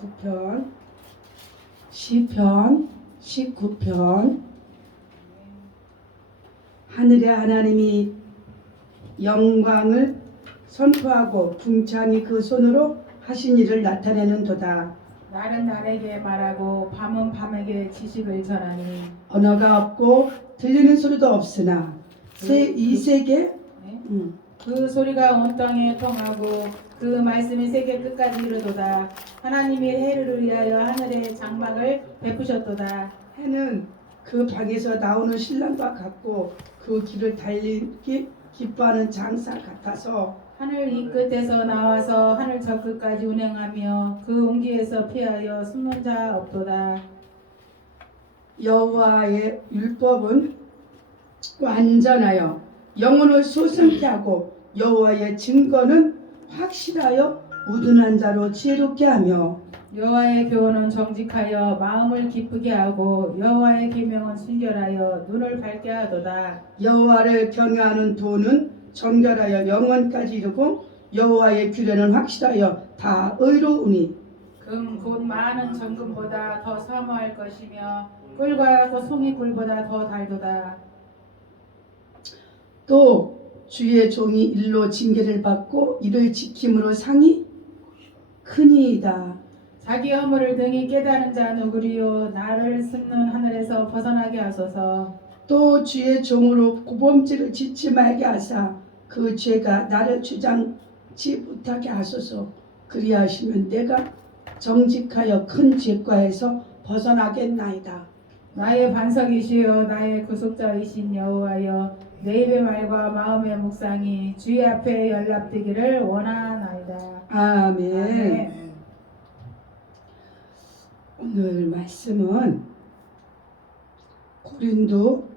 19편 시편 19편 하늘의 하나님이 영광을 선포하고 궁창이 그 손으로 하신 일을 나타내는 도다. 날은 날에게 말하고 밤은 밤에게 지식을 전하니 언어가 없고 들리는 소리도 없으나 이 세계 네? 그 소리가 온 땅에 통하고 그 말씀이 세계 끝까지 이르도다. 하나님이 해를 위하여 하늘의 장막을 베푸셨도다. 해는 그 방에서 나오는 신랑과 같고 그 길을 달리기 기뻐하는 장사 같아서 하늘 이 끝에서 나와서 하늘 저 끝까지 운행하며 그 온기에서 피하여 숨는 자 없도다. 여호와의 율법은 완전하여 영혼을 소성케 하고 여호와의 증거는 확실하여 우둔한 자로 지혜롭게 하며 여호와의 교훈은 정직하여 마음을 기쁘게 하고 여호와의 계명은 순결하여 눈을 밝게 하도다. 여호와를 경외하는 도는 정결하여 영원까지 이르고 여호와의 규례는 확실하여 다 의로우니 금 곧 많은 정금보다 더 사모할 것이며 꿀과 그 송이 꿀보다 더 달도다. 또 주의 종이 일로 징계를 받고 이를 지킴으로 상이 크니이다. 자기 허물을 등이 깨달은 자 누구리요. 나를 숨는 하늘에서 벗어나게 하소서. 또 주의 종으로 고범죄를 짓지 말게 하사 그 죄가 나를 주장치 못하게 하소서. 그리하시면 내가 정직하여 큰 죄과에서 벗어나겠나이다. 나의 반석이시여 나의 구속자이신 여호와여 내 입의 말과 마음의 묵상이 주의 앞에 연락되기를 원하나이다. 아멘. 아멘. 오늘 말씀은 고린도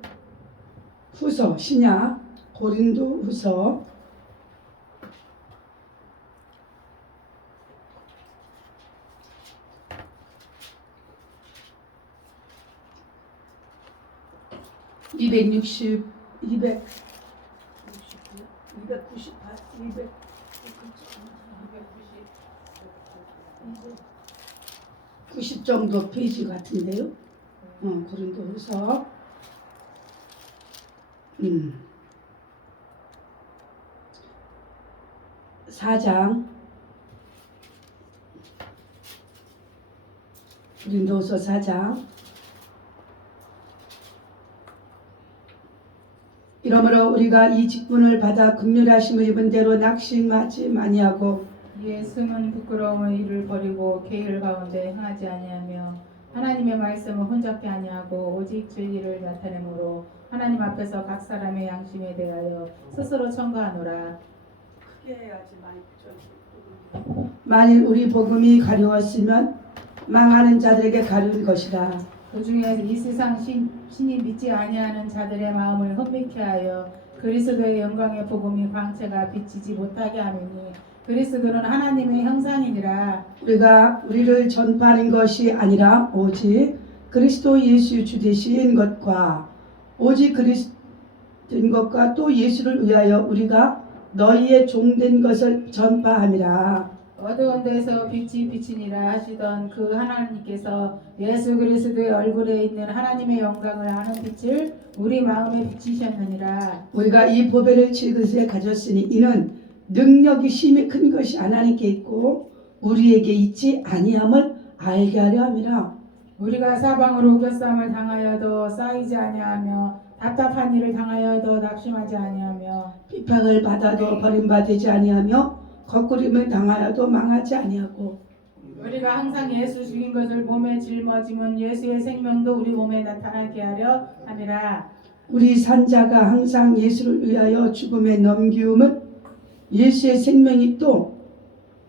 후서 신약 고린도 후서 260 90 정도 페이지 같은데요. 고린도후서 4장 고린도후서 4장 이러므로 우리가 이 직분을 받아 긍휼하심을 입은 대로 낙심하지 아니하고 이에 숨은 부끄러움을 이를 버리고 계율 가운데 행하지 아니하며 하나님의 말씀을 혼잡게 아니하고 오직 진리를 나타내므로 하나님 앞에서 각 사람의 양심에 대하여 스스로 청구하노라. 크게 해야지 만일 우리 복음이 가려웠으면 망하는 자들에게 가려운 것이라. 그 중에 이 세상 신이 믿지 아니하는 자들의 마음을 혼미케 하여 그리스도의 영광의 복음이 광채가 비치지 못하게 하느니 그리스도는 하나님의 형상이니라. 우리가 우리를 전파하는 것이 아니라 오직 그리스도 예수 주 되신 것과 오직 그리스도인 것과 또 예수를 위하여 우리가 너희의 종된 것을 전파함이라. 어두운 데서 빛이 비치니라 하시던 그 하나님께서 예수 그리스도의 얼굴에 있는 하나님의 영광을 아는 빛을 우리 마음에 비치셨느니라. 우리가 이 보배를 질그릇에 가졌으니 이는 능력이 심히 큰 것이 하나님께 있고 우리에게 있지 아니함을 알게 하려 함이라. 우리가 사방으로 우겨싸움을 당하여도 쌓이지 아니하며 답답한 일을 당하여도 낙심하지 아니하며 비방을 받아도 버림받지 아니하며 거꾸림을 당하여도 망하지 아니하고 우리가 항상 예수 죽인 것을 몸에 짊어지면 예수의 생명도 우리 몸에 나타나게 하려 함이라. 우리 산자가 항상 예수를 위하여 죽음에 넘기움은 예수의 생명이 또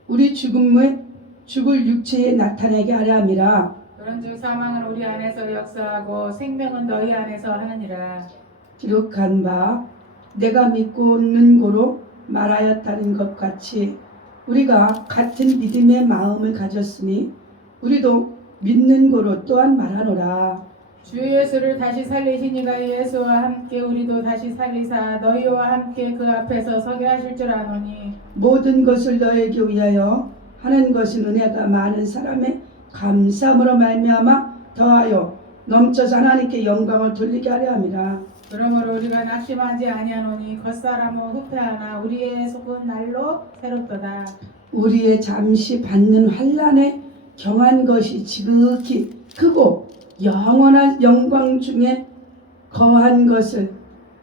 우리 죽을 육체에 나타내게 하려 함이라. 그런즉 사망은 우리 안에서 역사하고 생명은 너희 안에서 하느니라. 기록한 바 내가 믿고는 고로 말하였다는 것 같이 우리가 같은 믿음의 마음을 가졌으니 우리도 믿는 고로 또한 말하노라. 주 예수를 다시 살리신 이가 예수와 함께 우리도 다시 살리사 너희와 함께 그 앞에서 서게 하실 줄 아노니 모든 것을 너에게 위하여 하는 것은 은혜가 많은 사람의 감사함으로 말미암아 더하여 넘쳐서 하나님께 영광을 돌리게 하려 함이라. 그러므로 우리가 낙심하지 아니하노니 겉사람은 후퇴하나 우리의 속은 날로 새롭도다. 우리의 잠시 받는 환난에 경한 것이 지극히 크고 영원한 영광 중에 거한 것을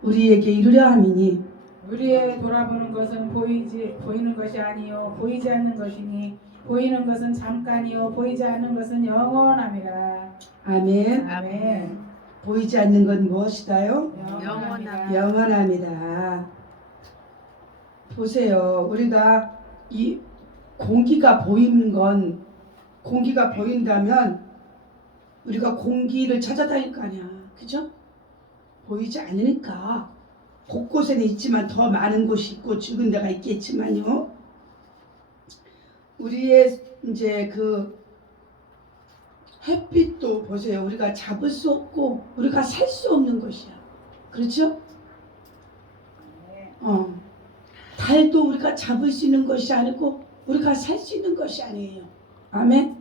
우리에게 이루려 함이니 우리의 돌아보는 것은 보이는 것이 아니요 보이지 않는 것이니 보이는 것은 잠깐이요 보이지 않는 것은 영원함이라. 아멘. 아멘. 보이지 않는 건 무엇이다요? 영원함이라. 영원합니다. 보세요. 우리가 이 공기가 보이는 건 공기가 보인다면 우리가 공기를 찾아다닐 거 아니야. 그죠? 보이지 않으니까 곳곳에는 있지만 더 많은 곳이 있고 죽은 데가 있겠지만요. 우리의 이제 그 햇빛도 보세요. 우리가 잡을 수 없고 우리가 살 수 없는 것이야. 그렇죠? 달도 우리가 잡을 수 있는 것이 아니고 우리가 살 수 있는 것이 아니에요. 아멘.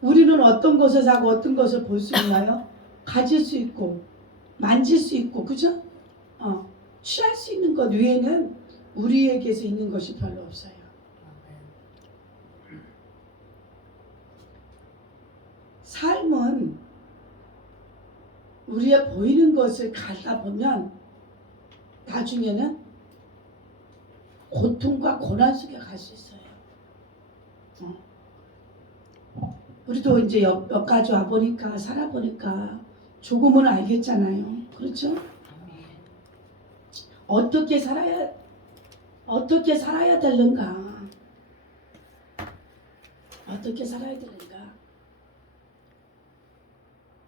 우리는 어떤 것을 사고 어떤 것을 볼 수 있나요? 가질 수 있고 만질 수 있고 그죠? 취할 수 있는 것 외에는 우리에게서 있는 것이 별로 없어요. 삶은 우리의 보이는 것을 가다 보면 나중에는 고통과 고난 속에 갈 수 있어요. 우리도 이제 여기까지 와보니까 살아보니까 조금은 알겠잖아요. 그렇죠? 어떻게 살아야 되는가? 어떻게 살아야 되는가?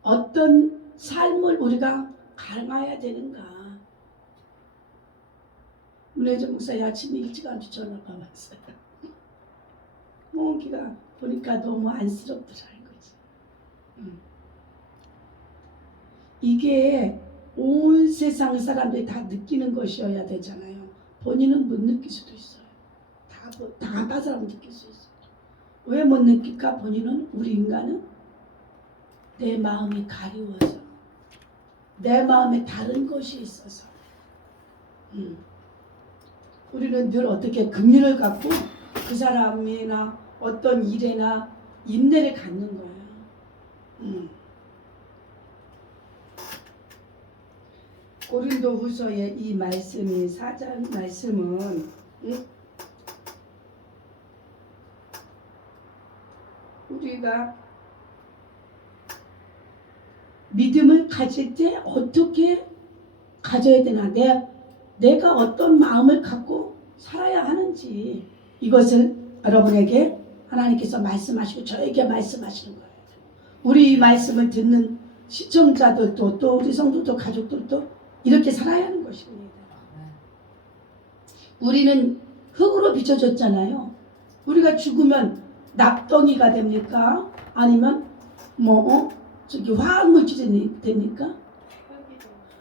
어떤 삶을 우리가 갈망해야 되는가? 문혜정 목사님 아침에 일찌감치 전화가 왔어요. 몽기가 보니까 너무 안쓰럽더라 이거지. 이게 온 세상 사람들이 다 느끼는 것이어야 되잖아요. 본인은 못 느낄 수도 있어요. 다 사람 느낄 수 있어요. 왜 못 느낄까? 본인은 우리 인간은 내 마음이 가리워서 내 마음에 다른 것이 있어서 우리는 늘 어떻게 긍휼을 갖고 그 사람이나 어떤 일에나 인내를 갖는 거예요. 고린도후서의 이 말씀이 4장 말씀은 우리가 믿음을 가질 때 어떻게 가져야 되나, 내가 어떤 마음을 갖고 살아야 하는지 이것을 여러분에게 하나님께서 말씀하시고 저에게 말씀하시는 거예요. 우리 이 말씀을 듣는 시청자들도 또 우리 성도도 가족들도 이렇게 살아야 하는 것입니다. 우리는 흙으로 빚어졌잖아요. 우리가 죽으면 납덩이가 됩니까? 아니면 저기 화학물질이 됩니까?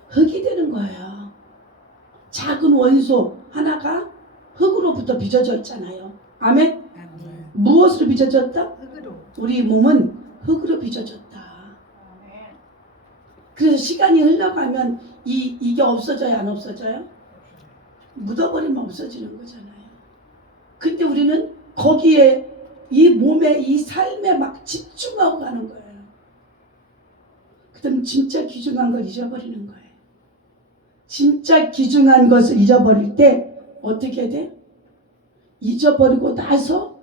흙이 되는 거예요. 작은 원소 하나가 흙으로부터 빚어져 있잖아요. 아멘? 무엇으로 빚어졌다? 흙으로. 우리 몸은 흙으로 빚어졌다. 그래서 시간이 흘러가면 이게 없어져요, 안 없어져요? 묻어버리면 없어지는 거잖아요. 근데 우리는 거기에 이 몸에 이 삶에 막 집중하고 가는 거예요. 그럼 진짜 귀중한 걸 잊어버리는 거예요. 진짜 귀중한 것을 잊어버릴 때 어떻게 돼? 잊어버리고 나서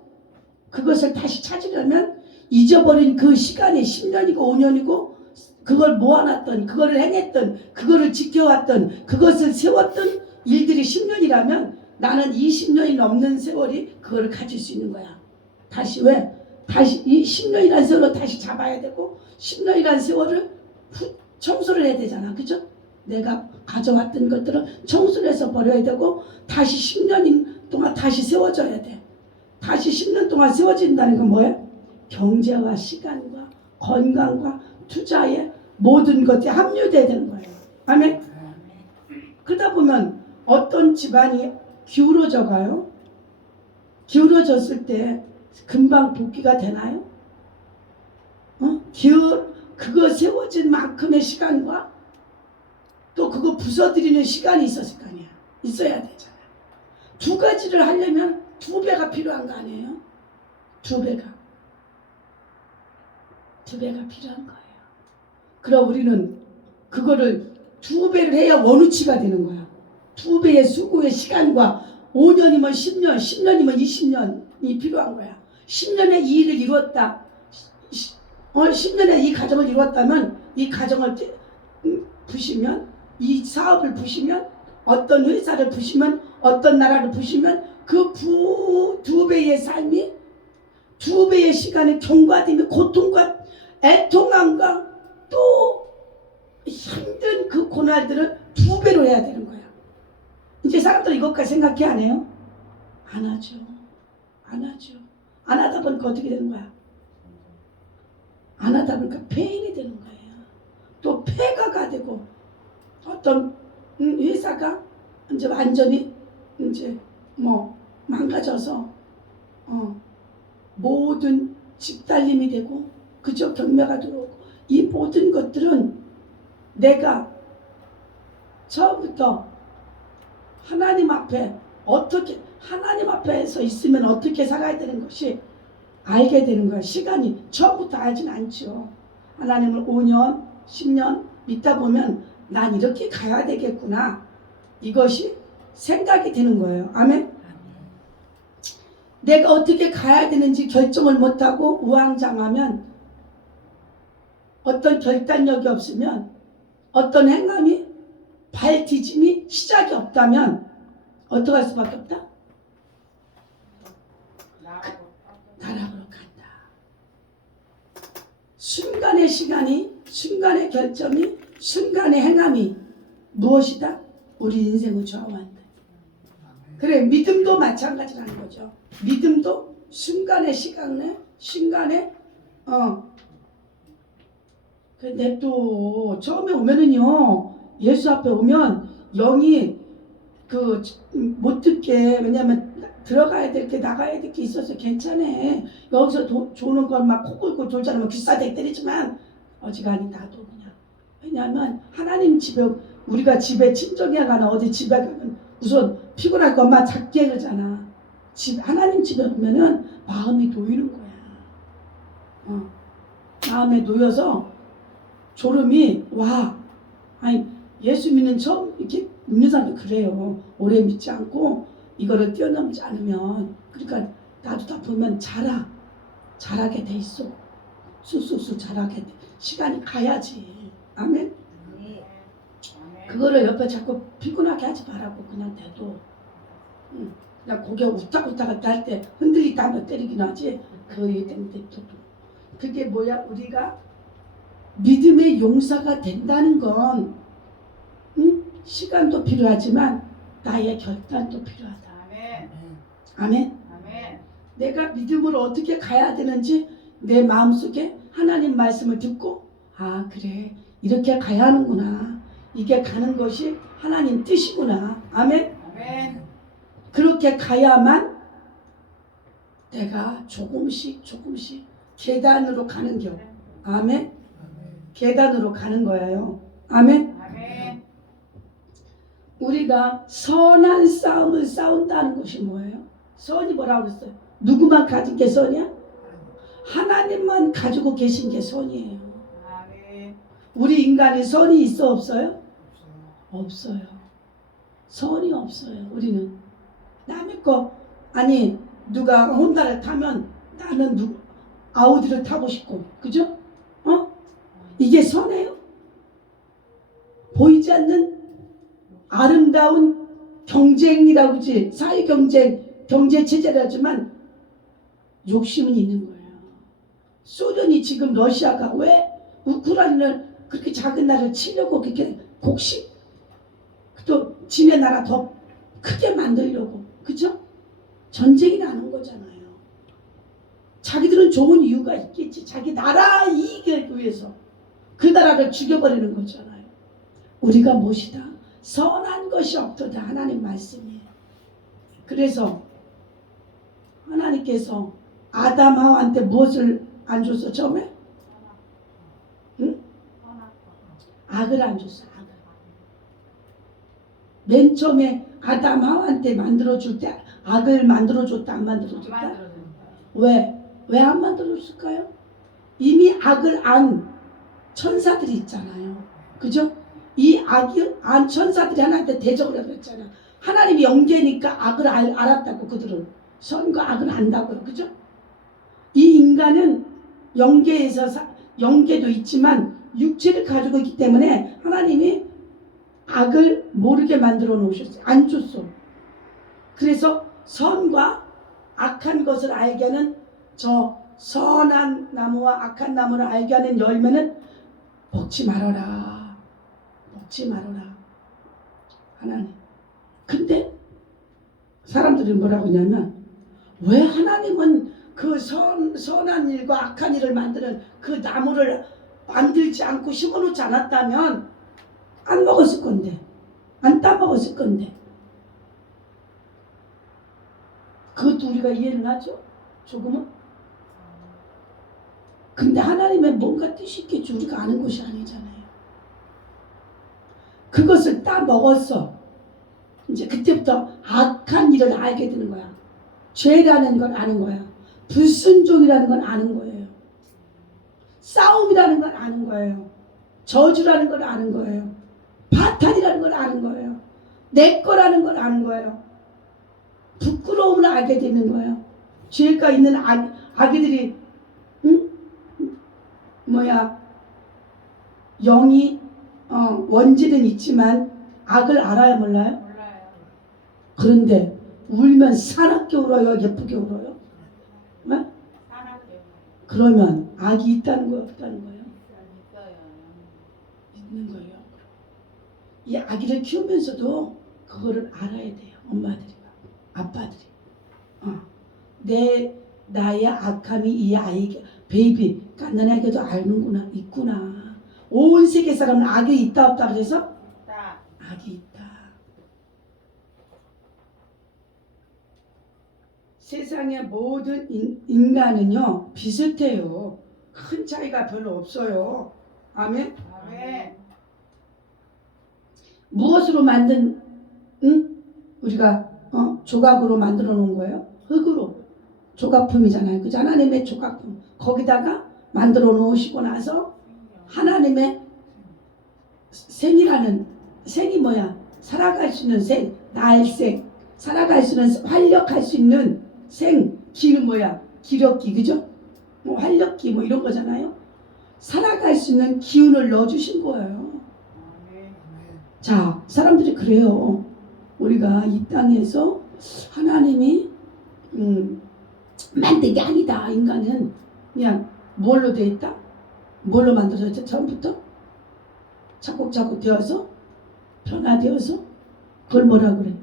그것을 다시 찾으려면 잊어버린 그 시간이 10년이고 5년이고 그걸 모아놨던, 그거를 행했던, 그거를 지켜왔던, 그것을 세웠던 일들이 10년이라면 나는 20년이 넘는 세월이 그거를 가질 수 있는 거야. 다시 왜? 다시 이 10년이라는 세월을 다시 잡아야 되고 10년이라는 세월을 청소를 해야 되잖아. 그죠? 내가 가져왔던 것들을 청소를 해서 버려야 되고 다시 10년 동안 다시 세워져야 돼. 다시 10년 동안 세워진다는 건 뭐예요? 경제와 시간과 건강과 투자에 모든 것이 합류돼야 되는 거예요. 아멘? 그러다 보면 어떤 집안이 기울어져 가요? 기울어졌을 때 금방 복귀가 되나요? 그거 세워진 만큼의 시간과 또 그거 부숴드리는 시간이 있었을 거 아니야. 있어야 되잖아. 두 가지를 하려면 2배가 필요한 거 아니에요? 2배가 필요한 거예요. 그럼 우리는 그거를 2배를 해야 원우치가 되는 거야. 2배의 수고의 시간과 5년이면 10년, 10년이면 20년이 필요한 거야. 10년에 이 일을 이루었다. 10년에 이 가정을 이루었다면 이 가정을 부시면, 이 사업을 부시면, 어떤 회사를 부시면, 어떤 나라를 부시면 그 2배의 삶이, 2배의 시간의 경과됨이, 고통과 애통함과 또 힘든 그 고난들을 2배로 해야 되는 거야. 이제 사람들 이것까지 생각해 안 해요? 안 하죠. 안 하다 보니까 어떻게 되는 거야? 안 하다 보니까 폐인이 되는 거예요. 또 폐가가 되고, 어떤 회사가 이제 완전히 이제 망가져서 모든 집달림이 되고, 그저 경매가 들어오고, 이 모든 것들은 내가 처음부터 하나님 앞에서 있으면 어떻게 살아야 되는 것이 알게 되는 거야. 시간이 처음부터 알진 않죠. 하나님을 5년, 10년 믿다 보면 난 이렇게 가야 되겠구나. 이것이 생각이 되는 거예요. 아멘? 내가 어떻게 가야 되는지 결정을 못하고 우왕좌왕하면, 어떤 결단력이 없으면, 어떤 행함이 발디짐이 시작이 없다면 어떻게 할 수밖에 없다? 나락으로 간다. 순간의 시간이, 순간의 결정이, 순간의 행함이 무엇이다? 우리 인생을 좌우한다. 그래, 믿음도 마찬가지라는 거죠. 믿음도 순간의 시간에, 근데 또 처음에 오면은요, 예수 앞에 오면 영이 못 듣게, 왜냐면 들어가야 될 게, 나가야 될 게 있어서 괜찮아. 여기서 조는 건 막 코 골고 졸잖아. 뭐 귀싸대기 때리지만 어지간히 나도 그냥. 왜냐하면 하나님 집에, 우리가 집에 친정에 가나 어디 집에 가면 우선 피곤할 거 엄마 작게 그러잖아. 하나님 집에 오면은 마음이 놓이는 거야. 마음에 놓여서 졸음이 와. 아니, 예수 믿는 처음 이렇게 믿는 사람도 그래요. 오래 믿지 않고 이거를 뛰어넘지 않으면, 그러니까 나도 다 보면 잘하게 돼 있어. 쑥쑥쑥 잘하게 돼. 시간이 가야지. 아멘. 그거를 옆에 자꾸 피곤하게 하지 말라고 그냥 돼도, 그냥 고개 우딱우딱 할 때 흔들리다 한번 때리긴 하지. 그게 때문에 그게 뭐야? 우리가 믿음의 용사가 된다는 건 시간도 필요하지만 나의 결단도 필요하다. 아멘. 내가 믿음으로 어떻게 가야 되는지 내 마음속에 하나님 말씀을 듣고, 아 그래, 이렇게 가야 하는구나. 이게 가는 것이 하나님 뜻이구나. 아멘. 그렇게 가야만 내가 조금씩 계단으로 가는 겨. 아멘. 계단으로 가는 거예요. 아멘. 우리가 선한 싸움을 싸운다는 것이 뭐예요? 선이 뭐라고 그랬어요? 누구만 가진 게 선이야? 하나님만 가지고 계신 게 선이에요. 우리 인간이 선이 있어 없어요? 없어요. 선이 없어요. 우리는 남의 거, 아니 누가 혼다를 타면 나는 아우디를 타고 싶고, 그죠? 이게 선해요? 보이지 않는 아름다운 경쟁이라고 그러지, 사회 경제 체제라지만 욕심은 있는 거예요. 소련이 지금 러시아가 왜 우크라이나를 그렇게 작은 나라를 치려고 그렇게 곡식, 또 지네 나라 더 크게 만들려고, 그죠? 전쟁이 나는 거잖아요. 자기들은 좋은 이유가 있겠지. 자기 나라 이익을 위해서 그 나라를 죽여버리는 거잖아요. 우리가 무엇이다? 선한 것이 없도다. 하나님 말씀이에요. 그래서 하나님께서 아담 하와한테 무엇을 안 줬어 처음에? 응? 악을 안 줬어. 악을. 맨 처음에 아담 하와한테 만들어줄 때 악을 만들어줬다 안 만들어줬다? 왜? 왜 안 만들어줬을까요? 이미 악을 안 천사들이 있잖아요. 그죠? 이 악을 안 천사들이 하나님한테 대적을 해버렸잖아요. 하나님이 영계니까 악을 알았다고 그들은. 선과 악을 안다고요. 그죠? 이 인간은 영계에서 영계도 있지만 육체를 가지고 있기 때문에 하나님이 악을 모르게 만들어 놓으셨어요. 안 줬어. 그래서 선과 악한 것을 알게 하는 저 선한 나무와 악한 나무를 알게 하는 열매는 먹지 말아라. 먹지 말아라. 하나님. 근데 사람들이 뭐라고 하냐면 왜 하나님은 그 선한 일과 악한 일을 만드는 그 나무를 만들지 않고 심어놓지 않았다면 안 먹었을 건데, 안 따먹었을 건데. 그것도 우리가 이해를 하죠? 조금은? 근데 하나님의 뭔가 뜻이 있겠지. 우리가 아는 것이 아니잖아요. 그것을 따먹었어. 이제 그때부터 악한 일을 알게 되는 거야. 죄라는 걸 아는 거야. 불순종이라는 걸 아는 거예요. 싸움이라는 걸 아는 거예요. 저주라는 걸 아는 거예요. 파탄이라는 걸 아는 거예요. 내 거라는 걸 아는 거예요. 부끄러움을 알게 되는 거예요. 죄가 있는 아기들이 영이 원죄는 있지만 악을 알아요, 몰라요? 몰라요. 그런데 울면 사납게 울어요, 예쁘게 울어요? 네? 사납게 그러면 악이 있다는 거예요, 없다는 거예요? 있어요. 있는 거예요. 이 아기를 키우면서도 그거를 알아야 돼요, 엄마들이, 아빠들이. 나의 악함이 이 아이에게, 베이비, 갓난아기도 아는구나, 있구나. 온 세계 사람은 악이 있다 없다 그래서 있다. 악이 있다. 세상의 모든 인간은요 비슷해요. 큰 차이가 별로 없어요. 아멘. 아멘. 무엇으로 만든 우리가 조각으로 만들어 놓은 거예요? 흙으로. 조각품이잖아요. 그죠? 하나님의 조각품. 거기다가 만들어 놓으시고 나서 하나님의 생이라는, 생이 뭐야? 살아갈 수 있는 생, 날생, 살아갈 수 있는, 활력할 수 있는 생, 기는 뭐야? 기력기, 그죠? 활력기 이런 거잖아요. 살아갈 수 있는 기운을 넣어주신 거예요. 자, 사람들이 그래요. 우리가 이 땅에서 하나님이 만든 게 아니다. 인간은 그냥 뭘로 되어 있다? 뭘로 만들어졌죠? 처음부터? 차곡차곡 되어서 변화되어서 그걸 뭐라 그래?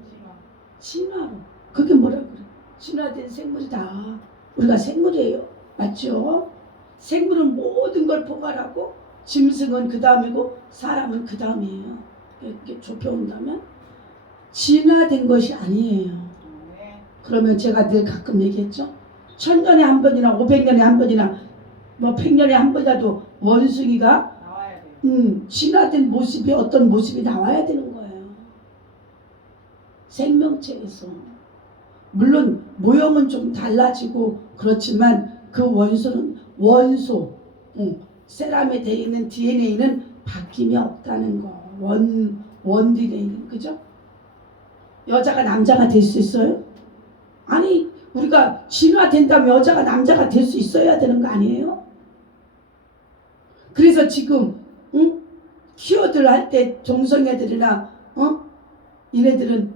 진화로. 그게 뭐라 그래? 진화된 생물이다. 우리가 생물이에요. 맞죠? 생물은 모든 걸 포괄하고 짐승은 그 다음이고 사람은 그 다음이에요. 이렇게 좁혀온다면 진화된 것이 아니에요. 그러면 제가 늘 가끔 얘기했죠. 1000년에 한 번이나 500년에 한 번이나 100년에 한 번이라도 원숭이가 나와야 돼요. 진화된 모습이 어떤 모습이 나와야 되는 거예요. 생명체에서. 물론 모형은 좀 달라지고 그렇지만 그 원소 세람에 되어 있는 DNA는 바뀜이 없다는 거. 원 DNA는. 그죠? 여자가 남자가 될 수 있어요? 아니, 우리가 진화된다면 여자가 남자가 될 수 있어야 되는 거 아니에요? 그래서 지금 키워드 할 때 종성애들이나 얘네들은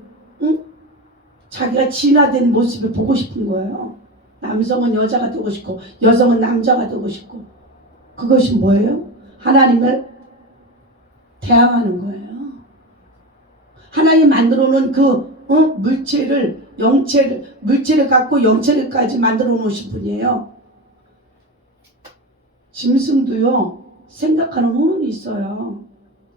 자기가 진화된 모습을 보고 싶은 거예요. 남성은 여자가 되고 싶고 여성은 남자가 되고 싶고. 그것이 뭐예요? 하나님을 대항하는 거예요. 하나님 만들어 놓은 그 물체를 갖고 영체를까지 만들어 놓으신 분이에요. 짐승도요 생각하는 혼이 있어요.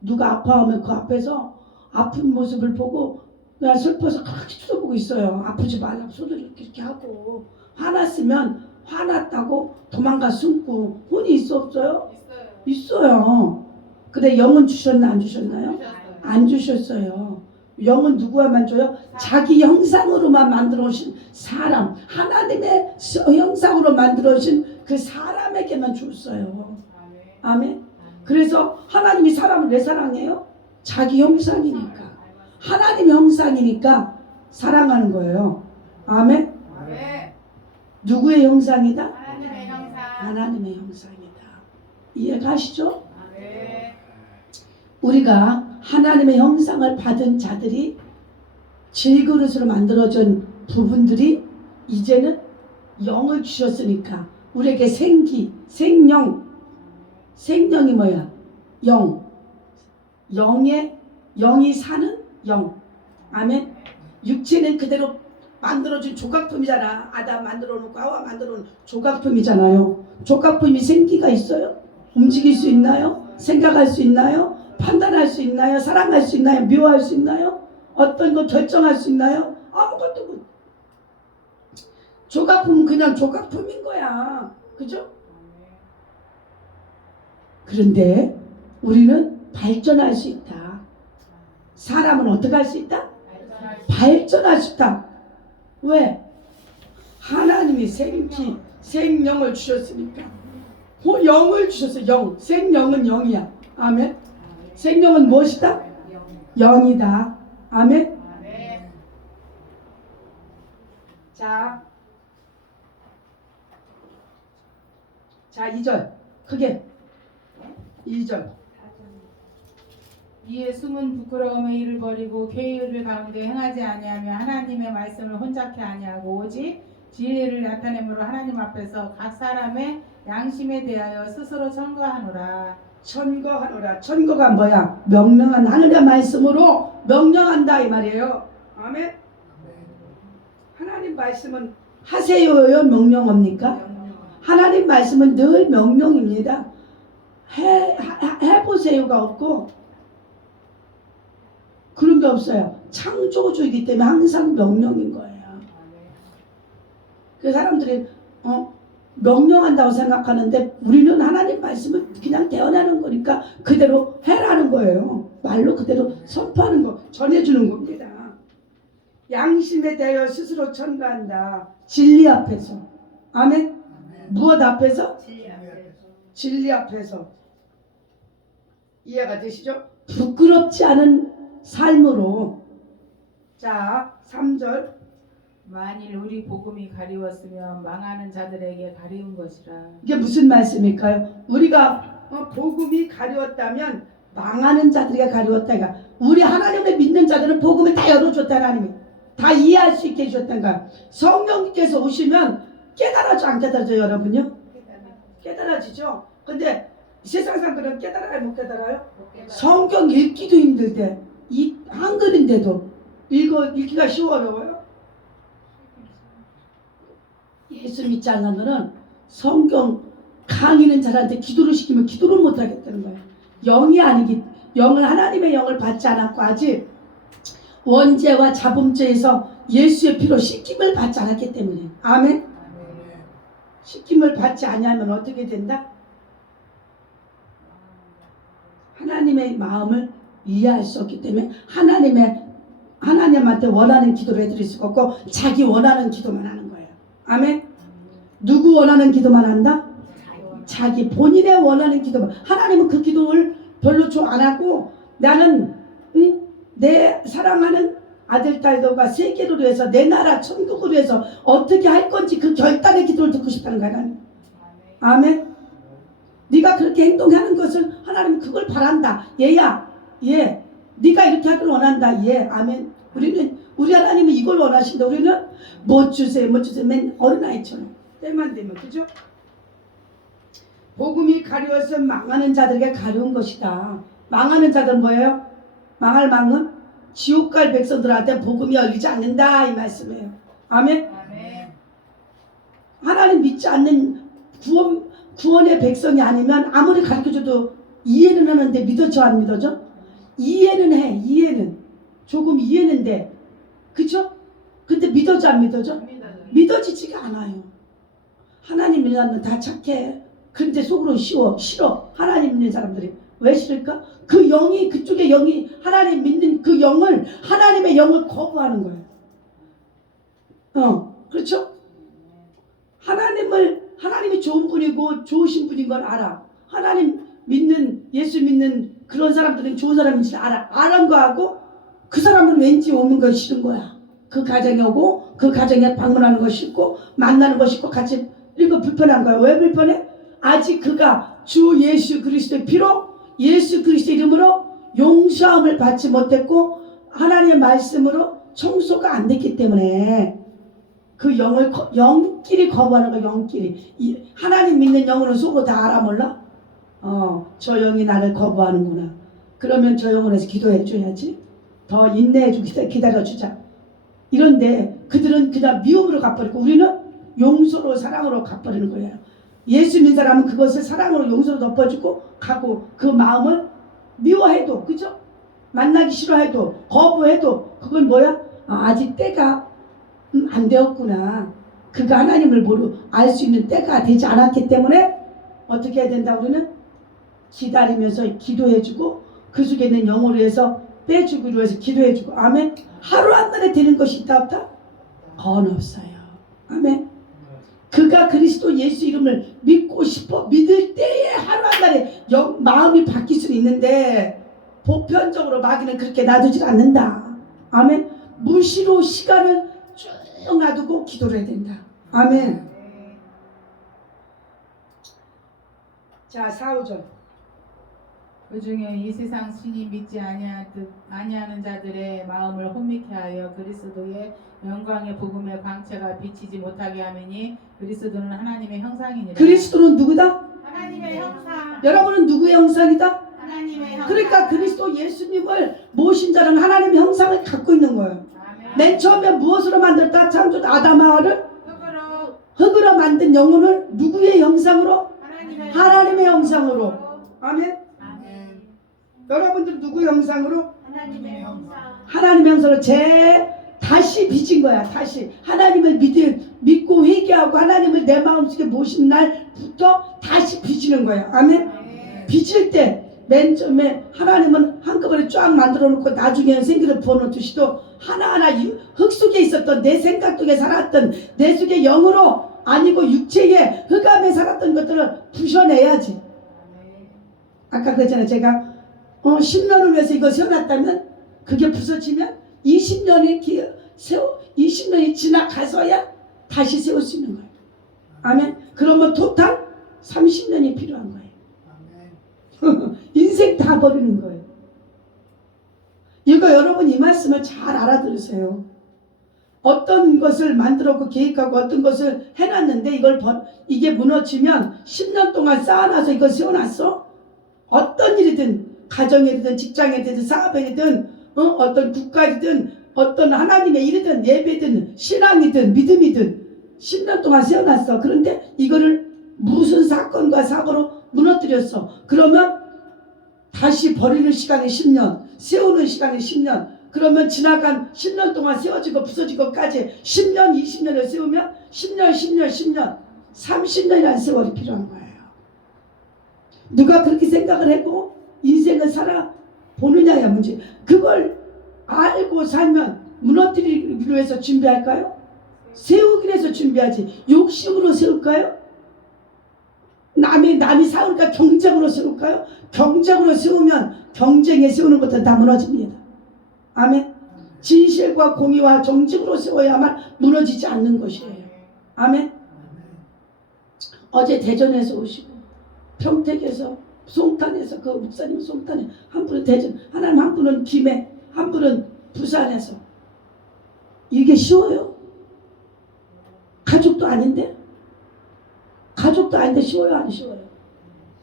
누가 아파하면 그 앞에서 아픈 모습을 보고 그냥 슬퍼서 그렇게 쳐다보고 있어요. 아프지 말라고 소리를 이렇게 하고. 화났으면 화났다고 도망가 숨고 혼이 있어 없어요? 있어요. 있어요. 근데 영은 주셨나 안 주셨나요? 주셨어요. 안 주셨어요. 영은 누구와만 줘요? 자기 형상으로만 만들어 오신 사람, 하나님의 형상으로 만들어 오신 그 사람에게만 줬어요. 아멘. 그래서 하나님이 사람을 왜 사랑해요? 자기 형상이니까. 하나님의 형상이니까 사랑하는 거예요. 아멘. 아멘. 누구의 형상이다? 하나님의 형상. 하나님의 형상이다. 이해가시죠? 아멘. 우리가 하나님의 형상을 받은 자들이 질그릇으로 만들어진 부분들이 이제는 영을 주셨으니까 우리에게 생기, 생명이 뭐야? 영이 사는 영. 아멘. 육체는 그대로 만들어진 조각품이잖아. 아담 만들어 놓고 하와 만들어 놓은 조각품이잖아요. 조각품이 생기가 있어요? 움직일 수 있나요? 생각할 수 있나요? 판단할 수 있나요? 사랑할 수 있나요? 미워할 수 있나요? 어떤 거 결정할 수 있나요? 아무것도 못. 조각품은 그냥 조각품인 거야. 그죠? 그런데 우리는 발전할 수 있다. 사람은 어떻게 할 수 있다? 발전할 수 있다. 왜? 하나님이 생명을 주셨으니까. 영을 주셨어요. 영. 생명은 영이야. 아멘. 생명은 무엇이다? 영이다. 아멘. 자 2절 크게 2절. 이에 숨은 부끄러움의 일을 버리고 계율을 가운데 행하지 아니하며 하나님의 말씀을 혼잡케 아니하고 오직 진리를 나타내므로 하나님 앞에서 각 사람의 양심에 대하여 스스로 천거하노라. 천거가 뭐야? 명령한 하늘의 말씀으로 명령한다 이 말이에요. 아멘. 하나님 말씀은 하세요요 명령입니까? 하나님 말씀은 늘 명령입니다. 해보세요가 없고 그런 게 없어요. 창조주이기 때문에 항상 명령인 거예요. 그 사람들이 명령한다고 생각하는데 우리는 하나님 말씀을 그냥 대언하는 거니까 그대로 해라는 거예요. 말로 그대로 선포하는 거, 전해주는 겁니다. 양심에 대하여 스스로 천가한다. 진리 앞에서. 아멘. 무엇 앞에서? 진리 앞에서. 이해가 되시죠? 부끄럽지 않은 삶으로. 자 3절. 만일 우리 복음이 가리웠으면 망하는 자들에게 가리운 것이라. 이게 무슨 말씀일까요? 우리가 복음이 가리웠다면 망하는 자들에게 가리웠다. 그러니까 우리 하나님을 믿는 자들은 복음을 다 열어줬다. 하나님이 다 이해할 수 있게 해줬다니까. 성령께서 오시면 깨달아져 안 깨달아져 여러분요? 깨달아지죠. 근데 세상 사람들은 깨달아요 못 깨달아요? 성경 읽기도 힘들대. 이 한글인데도 읽기가 쉬워 어려워요? 예수 믿지 않는 너는 성경 강의는 잘하는데 기도를 시키면 기도를 못 하겠다는 거예요. 영은 하나님의 영을 받지 않았고 아직 원죄와 자범죄에서 예수의 피로 씻김을 받지 않았기 때문에. 아멘. 씻김을 받지 않으면 어떻게 된다? 하나님의 마음을 이해할 수 없기 때문에 하나님한테 원하는 기도를 해드릴 수가 없고 자기 원하는 기도만 하는 거예요. 아멘. 누구 원하는 기도만 한다? 자기 본인의 원하는 기도만. 하나님은 그 기도를 별로 안 하고 나는 내 사랑하는 아들 딸들과 세계를 위해서 내 나라 천국을 위해서 어떻게 할 건지 그 결단의 기도를 듣고 싶다는 거야. 하나님. 아멘. 네가 그렇게 행동하는 것을 하나님은 그걸 바란다. 얘야 네가 이렇게 하길 원한다. 아멘. 우리 하나님은 이걸 원하신다. 우리는 못 주세요 맨 어린아이처럼 때만 되면. 그죠? 복음이 가려워서 망하는 자들에게 가려운 것이다. 망하는 자들은 뭐예요? 망할 망은 지옥 갈 백성들한테 복음이 열리지 않는다 이 말씀이에요. 아멘. 하나님 믿지 않는 구원의 백성이 아니면 아무리 가르쳐줘도 이해는 하는데 믿어져 안 믿어져? 이해는 해. 조금 이해는 돼. 그쵸? 근데 믿어져 안 믿어져? 믿어지지가 않아요. 하나님 믿는 사람은 다 착해. 그런데 속으로 싫어. 하나님 믿는 사람들이. 왜 싫을까? 그 영이, 그쪽의 영이, 하나님 믿는 그 영을, 하나님의 영을 거부하는 거예요. 그렇죠? 하나님이 좋은 분이고 좋으신 분인 걸 알아. 하나님 믿는, 예수 믿는 그런 사람들은 좋은 사람인지 아는 거 하고, 그 사람은 왠지 오는 거 싫은 거야. 그 가정에 오고, 그 가정에 방문하는 거 싫고, 만나는 거 싫고, 같이 이거 불편한 거야. 왜 불편해? 아직 그가 주 예수 그리스도의 피로, 예수 그리스도 이름으로 용서함을 받지 못했고, 하나님의 말씀으로 청소가 안 됐기 때문에 그 영끼리 거부하는 거야. 영끼리. 하나님 믿는 영으로는 속으로 다 알아 몰라? 저 영이 나를 거부하는구나. 그러면 저 영으로서 기도해 줘야지. 더 인내해 주고 기다려 주자. 이런데 그들은 그냥 미움으로 갚아버리고, 우리는 용서로, 사랑으로 갚아버리는 거예요. 예수 믿는 사람은 그것을 사랑으로, 용서로 덮어주고 가고, 그 마음을 미워해도, 그죠? 만나기 싫어해도, 거부해도, 그건 뭐야? 아직 때가 안 되었구나. 그가 하나님을 알 수 있는 때가 되지 않았기 때문에 어떻게 해야 된다? 우리는 기다리면서 기도해주고, 그 속에 있는 영으로 해서 빼주기로 해서 기도해주고. 아멘. 하루 한 번에 되는 것이 있다 없다? 건 없어요. 아멘. 그가 그리스도 예수 이름을 믿고 싶어 믿을 때에 하루 한 번에 마음이 바뀔 수는 있는데, 보편적으로 마귀는 그렇게 놔두질 않는다. 아멘. 무시로 시간을 쭉 놔두고 기도를 해야 된다. 아멘. 자, 4, 5절. 그 중에 이 세상 신이 믿지 아니하는 자들의 마음을 혼미케 하여 그리스도의 영광의 복음의 광채가 비치지 못하게 하매니 그리스도는 하나님의 형상이니라. 그리스도는 누구다? 하나님의 형상. 여러분은 누구의 형상이다? 하나님의 형상. 그러니까 그리스도 예수님을 모신 자는 하나님의 형상을 갖고 있는 거예요. 아멘. 맨 처음에 무엇으로 만들었다? 창조 아담하와를 흙으로 흙으로 만든 영혼을 누구의 형상으로? 하나님의 형상으로. 아멘. 아멘. 여러분들 누구 형상으로? 하나님의 형상. 하나님의 형상으로 다시 빚은 거야. 다시 하나님을 믿고 회개하고 하나님을 내 마음속에 모신 날부터 다시 빚는 거야. 아멘. 빚을 때 맨 처음에 하나님은 한꺼번에 쫙 만들어 놓고 나중에는 생기를 부어놓듯이도 하나하나 흙 속에 있었던 내 생각 속에 살았던 내 속에 영으로 아니고 육체의 흑암에 살았던 것들을 부셔내야지. 아까 그랬잖아요. 제가 10년을 위해서 이거 세워놨다면 그게 부서지면 20년이 지나가서야 다시 세울 수 있는 거예요. 아멘. 그러면 토탈 30년이 필요한 거예요. 인생 다 버리는 거예요. 이거 여러분 이 말씀을 잘 알아들으세요. 어떤 것을 만들었고 계획하고 어떤 것을 해놨는데 이게 무너지면 10년 동안 쌓아놔서 이걸 세워놨어. 어떤 일이든 가정이든 직장이든 사업이든 어떤 국가이든 어떤 하나님의 일이든 예배든 신앙이든 믿음이든 10년 동안 세워놨어. 그런데 이거를 무슨 사건과 사고로 무너뜨렸어. 그러면 다시 버리는 시간이 10년, 세우는 시간이 10년. 그러면 지나간 10년 동안 세워지고 부서지고까지 10년, 20년을 세우면 10년, 30년이라는 세월이 필요한 거예요. 누가 그렇게 생각을 하고 인생을 살아보느냐야 문제. 그걸 알고 살면 무너뜨리기 위해서 준비할까요? 세우기 위해서 준비하지. 욕심으로 세울까요? 남이 세우니까 경쟁으로 세울까요? 경쟁으로 세우면 경쟁에 세우는 것들은 다 무너집니다. 아멘. 진실과 공의와 정직으로 세워야만 무너지지 않는 것이에요. 아멘. 어제 대전에서 오시고 평택에서 송탄에서 그 목사님 송탄에 한 분은 대전, 하나님 한 분은 김해, 한 분은 부산에서. 이게 쉬워요? 가족도 아닌데? 가족도 아닌데 쉬워요? 안 쉬워요?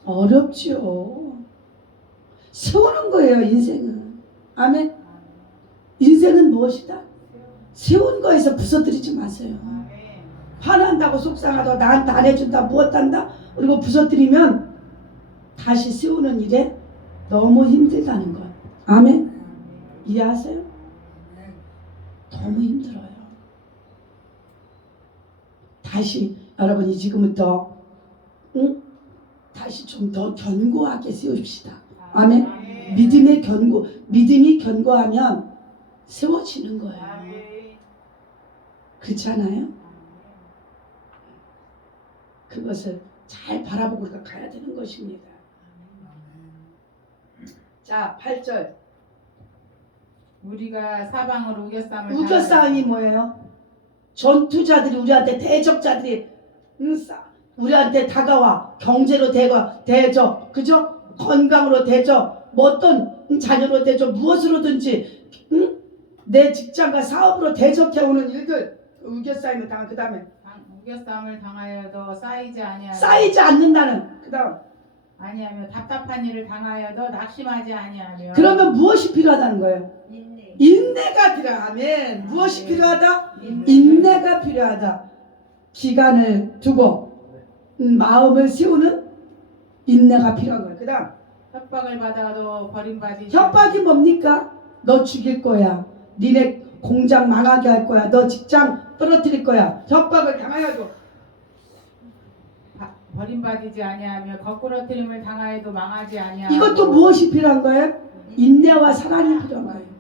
어렵지요. 세우는 거예요, 인생은. 아멘. 인생은 무엇이다? 세운 거에서 부서뜨리지 마세요. 화난다고 속상하다고 나한테 안 해준다 무엇한다 그리고 부서뜨리면 다시 세우는 일에 너무 힘들다는 것. 아멘. 이해하세요? 너무 힘들어요. 다시 여러분이 지금부터 다시 좀 더 견고하게 세웁시다. 아멘. 믿음이 견고하면 세워지는 거예요. 그렇지 않아요? 그것을 잘 바라보고 가야 되는 것입니다. 자, 8절. 우리가 사방으로 우겨싸움이 뭐예요? 전투자들이 우리한테 대적자들이 우리한테 다가와. 경제로 대적, 그죠? 건강으로 대적, 뭐 어떤 자녀로 대적, 무엇으로든지 내 직장과 사업으로 대적해 오는 일들, 우겨싸움을 당한. 그 다음에 우겨싸움을 당하여도 쌓이지 않는다는. 그 다음 아니하며 답답한 일을 당하여도 낙심하지 아니하며. 그러면 무엇이 필요하다는 거예요? 인내가 필요하면 무엇이 필요하다? 인내가 필요하다. 기간을 두고 마음을 세우는 인내가 필요한 거예요. 그 다음 협박을 받아도 버림받지. 협박이 뭡니까? 너 죽일 거야. 니네 공장 망하게 할 거야. 너 직장 떨어뜨릴 거야. 협박을 당하여도 버림받지 아니하며 거꾸러뜨림을 당하여도 망하지 아니하고. 이것도 무엇이 필요한 거예요? 인내와 사랑이 필요한 거예요.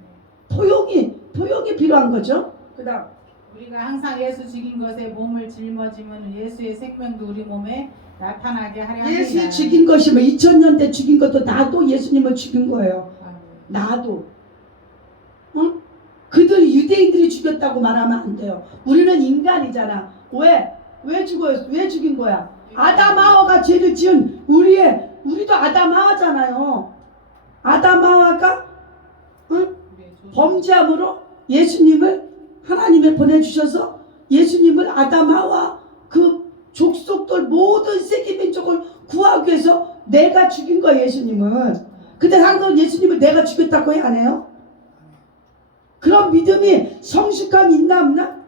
포용이 필요한 거죠. 그 다음 우리가 항상 예수 죽인 것에 몸을 짊어지면 예수의 생명도 우리 몸에 나타나게 하려 합니다. 예수 죽인 것이면 2000년 때 죽인 것도 나도 예수님을 죽인 거예요. 나도. 응? 그들 유대인들이 죽였다고 말하면 안 돼요. 우리는 인간이잖아. 왜 죽어요? 왜 죽인 거야? 아담 하와가 죄를 지은 우리도 아담 하와잖아요. 아담 하와가 범죄함으로 예수님을 하나님이 보내주셔서 예수님을 아담 하와 그 족속들 모든 세계민족을 구하기 위해서 내가 죽인 거야, 예수님을. 근데 사람들은 예수님을 내가 죽였다고 해, 안 해요? 그런 믿음이 성숙함이 있나 없나?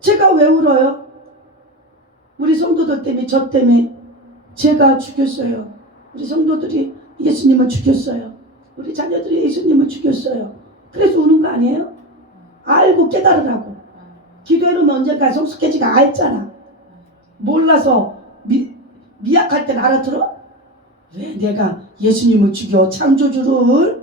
제가 왜 울어요? 우리 성도들 때문에, 저 때문에 제가 죽였어요. 우리 성도들이 예수님을 죽였어요. 우리 자녀들이 예수님을 죽였어요. 그래서 우는 거 아니에요? 알고 깨달으라고. 기도해놓으면 언젠가 성숙해지가 알잖아. 몰라서 미약할 땐 알아들어? 왜 내가 예수님을 죽여? 창조주를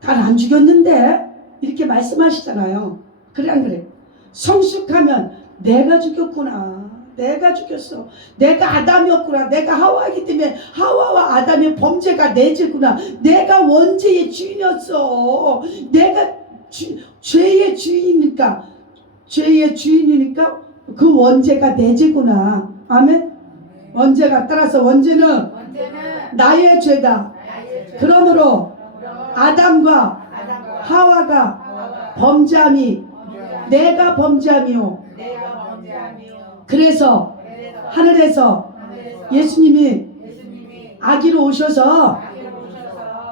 난 안 죽였는데 이렇게 말씀하시잖아요. 그래 안 그래? 성숙하면 내가 죽였구나. 내가 죽였어. 내가 아담이었구나. 내가 하와이기 때문에 하와와 아담의 범죄가 내 죄구나. 내가 원죄의 주인이었어. 내가 죄의 주인이니까 그 원죄가 내 죄구나. 아멘. 원죄가 따라서 원죄는 나의 죄다. 그러므로 아담과 하와가 범죄함이 내가 범죄함이요. 그래서 하늘에서 예수님이 아기로 오셔서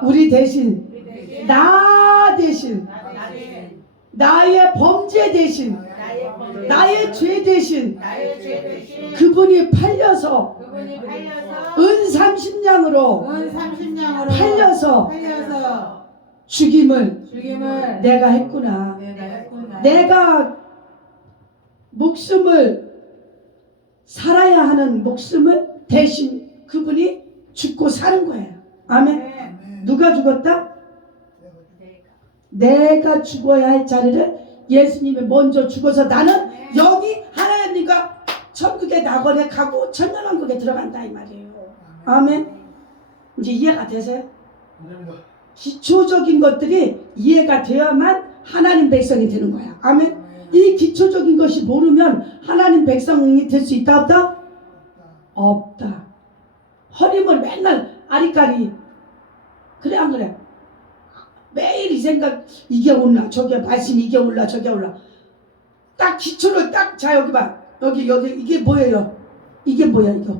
우리 대신 나의 범죄 대신 나의 죄 대신 그분이 팔려서 은 30냥으로 팔려서 죽임을 내가 했구나. 내가 목숨을 살아야 하는 목숨을 대신 그분이 죽고 사는 거예요. 아멘. 누가 죽었다? 내가 죽어야 할 자리를 예수님이 먼저 죽어서 나는 여기 하나님과 천국의 낙원에 가고 천년왕국에 들어간다 이 말이에요. 아멘. 이제 이해가 되세요? 기초적인 것들이 이해가 되어야만 하나님 백성이 되는 거야. 아멘. 이 기초적인 것이 모르면 하나님 백성이 될 수 있다 없다? 없다. 허림을 맨날 아리까리. 그래 안 그래? 매일 이 생각, 이게 올라 저게 말씀, 이게 올라 저게 올라. 딱 기초를 딱, 자 여기 봐, 여기 이게 뭐예요? 이게 뭐야 이거?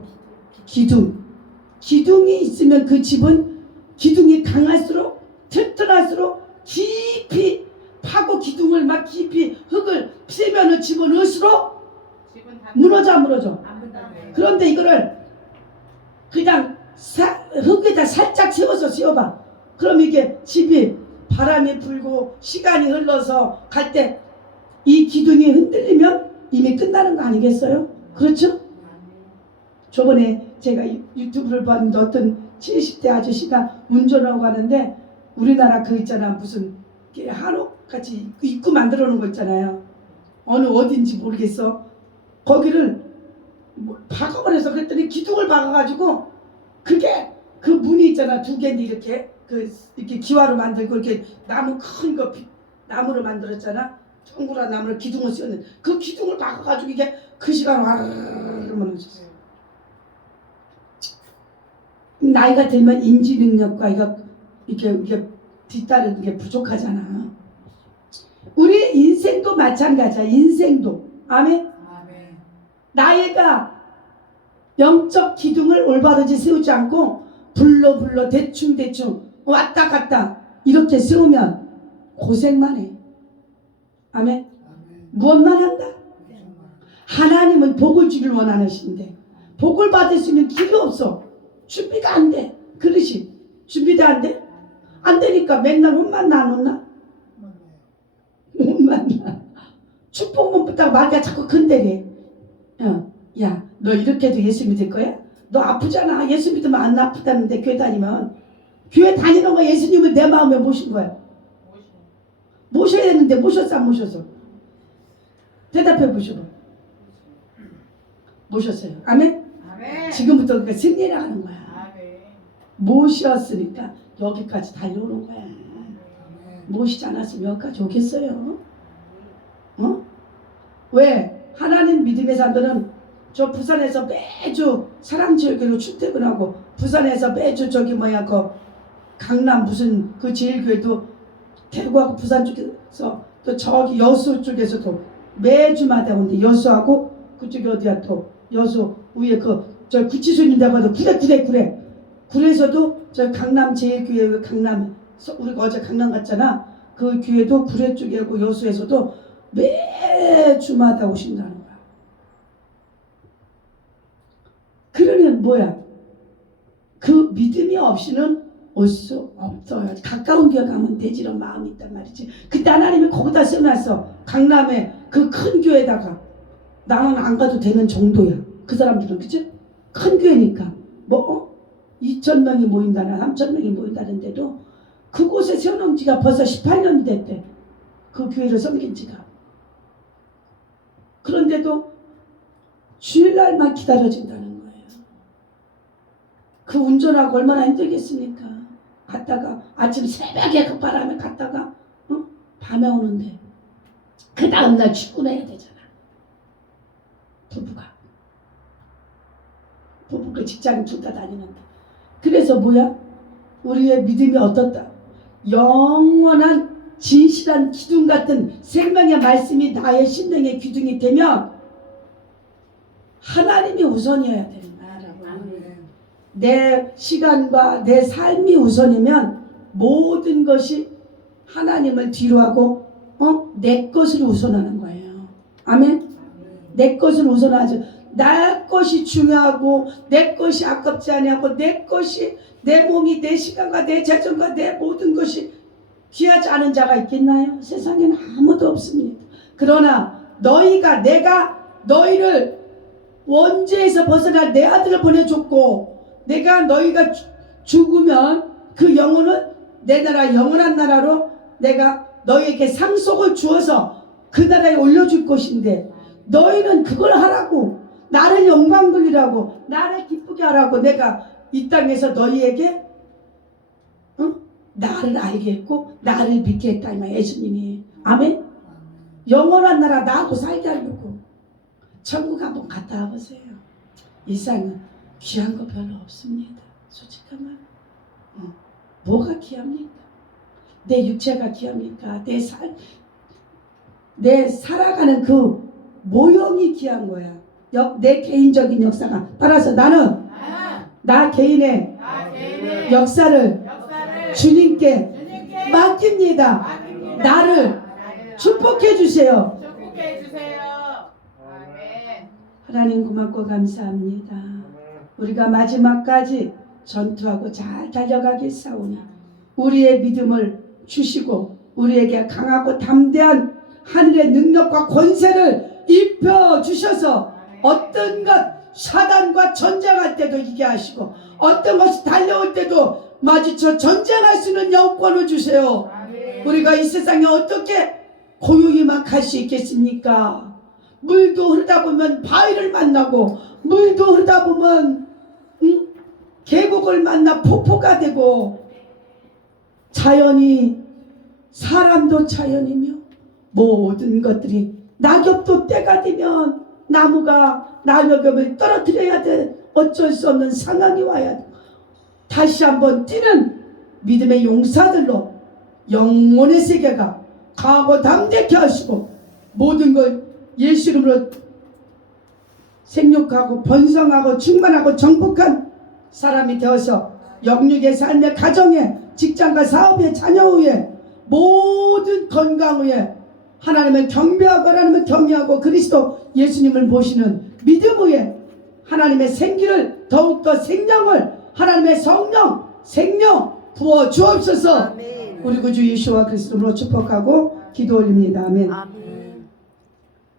기둥이 있으면 그 집은 기둥이 강할수록 튼튼할수록 깊이 파고 기둥을 막 깊이 흙을 세면을 집어넣을수록 무너져. 그런데 이거를 그냥 흙에다 살짝 세워봐. 그럼 이게 집이 바람이 불고 시간이 흘러서 갈 때 이 기둥이 흔들리면 이미 끝나는 거 아니겠어요? 그렇죠? 저번에 제가 유튜브를 봤는데 어떤 70대 아저씨가 운전하고 가는데 우리나라 그 있잖아 무슨 한옥같이 입구 만들어 놓은 거 있잖아요. 어느 어딘지 모르겠어. 거기를 뭐 박아버려서 그랬더니 기둥을 박아가지고 그게 그 문이 있잖아 두 개인데 이렇게 이렇게 기와로 만들고 이렇게 나무 큰 거 나무로 만들었잖아. 둥그란 나무를 기둥을 씌웠는데 그 기둥을 박아가지고 이게 그 시간 와르르르 무너졌어요. 나이가 들면 인지 능력과 이게 뒤따르는 게 부족하잖아. 우리 인생도 마찬가지야. 인생도. 아멘. 나이가 영적 기둥을 올바르게 세우지 않고 불러 대충 왔다 갔다 이렇게 세우면 고생만 해. 아멘. 무엇만 한다? 하나님은 복을 주길 원하시는데 복을 받을 수 있는 길이 없어. 준비가 안 돼. 그릇이 준비도 안 돼. 안 되니까 맨날 혼만 나 안 혼나? 혼만 나. 축복만 붙다가 마귀가 자꾸 건드려. 야, 너 이렇게 해도 예수 믿을 거야? 너 아프잖아. 예수 믿으면 안 아프다는데 교회 다니면. 교회 다니는 거 예수님을 내 마음에 모신 거야. 모셔야 되는데 모셨어 안 모셔서? 대답해 보시고. 모셨어요. 아멘? 아멘. 지금부터 그러니까 승리를 하는 거야. 아멘. 모셨으니까 여기까지 달려오는 거야. 모시지 않았으면 여기까지 오겠어요? 왜? 하나님 믿음의 사람들은 저 부산에서 매주 사랑제일교회로 출퇴근하고 부산에서 매주 그 강남 무슨 그 제일교회도 대구하고 부산 쪽에서 또 저기 여수 쪽에서도 매주마다 오는데 여수하고 그쪽이 어디야 또 여수 위에 저 구치소인다고 해도 구례에서도 저 강남 제일교회 강남 우리가 어제 강남 갔잖아. 그 교회도 구례 쪽이고 여수에서도 매주마다 오신다는 거야. 그러면 뭐야? 그 믿음이 없이는 올 수 없어요. 가까운 교회 가면 되지 이런 마음이 있단 말이지. 그때 하나님이 거기다 써놨어. 강남에 그 큰 교회에다가 나는 안 가도 되는 정도야. 그 사람들은 그치? 큰 교회니까 2,000명이 모인다나 3,000명이 모인다는데도 그곳에 세워놓은 지가 벌써 18년이 됐대. 그 교회를 섬긴 지가. 그런데도 주일날만 기다려진다는 거예요. 그 운전하고 얼마나 힘들겠습니까? 갔다가 아침 새벽에 급바람에 갔다가 밤에 오는데 그 다음날 출근해야 되잖아. 부부가 직장을 둘 다 다니는데. 그래서 뭐야? 우리의 믿음이 어떻다? 영원한 진실한 기둥 같은 생명의 말씀이 나의 심령의 기둥이 되면 하나님이 우선이어야 되는 거야. 내 시간과 내 삶이 우선이면 모든 것이 하나님을 뒤로 하고 내 것을 우선하는 거예요. 아멘? 내 것을 우선하죠. 내 것이 중요하고 내 것이 아깝지 아니하고 내 것이 내 몸이 내 시간과 내 재정과 내 모든 것이 귀하지 않은 자가 있겠나요? 세상에는 아무도 없습니다. 그러나 내가 너희를 원죄에서 벗어나 내 아들을 보내줬고 내가 너희가 죽으면 그 영혼은 내 나라 영원한 나라로 내가 너희에게 상속을 주어서 그 나라에 올려줄 것인데 너희는 그걸 하라고 나를 영광 돌리라고 나를 기쁘게 하라고 내가 이 땅에서 너희에게 나를 알게 했고 나를 믿게 했다 이 말 예수님이. 아멘. 영원한 나라 나하고 살게 하려고. 천국 한번 갔다 와보세요. 이 세상은 귀한 거 별로 없습니다. 솔직한 말. 뭐가 귀합니까? 내 육체가 귀합니까? 내 살아가는 그 모형이 귀한 거야. 내 개인적인 역사가. 따라서 나는 나 개인의 역사를 주님께 맡깁니다. 나를 축복해 주세요. 하나님 고맙고 감사합니다. 우리가 마지막까지 전투하고 잘 달려가겠사오니 우리의 믿음을 주시고 우리에게 강하고 담대한 하늘의 능력과 권세를 입혀 주셔서 어떤 것 사단과 전쟁할 때도 이기게 하시고 어떤 것이 달려올 때도 마주쳐 전쟁할 수 있는 영권을 주세요. 우리가 이 세상에 어떻게 고요히만 갈 수 있겠습니까? 물도 흐르다 보면 바위를 만나고 물도 흐르다 보면 계곡을 만나 폭포가 되고 자연이 사람도 자연이며 모든 것들이 낙엽도 때가 되면 나무가 낙엽을 떨어뜨려야 돼. 어쩔 수 없는 상황이 와야 돼. 다시 한번 뛰는 믿음의 용사들로 영혼의 세계가 강하고 담대케 하시고 모든 걸 예수 이름으로 생육하고 번성하고 충만하고 정복한 사람이 되어서 영육의 삶의 가정에 직장과 사업의 자녀 후에 모든 건강 후에 하나님을 경배하고 하나님을 경외하고 그리스도 예수님을 모시는 믿음 후에 하나님의 생기를 더욱더 생명을 하나님의 성령 생명 부어 주옵소서. 우리 구주 예수와 그리스도로 축복하고 기도 올립니다. 아멘.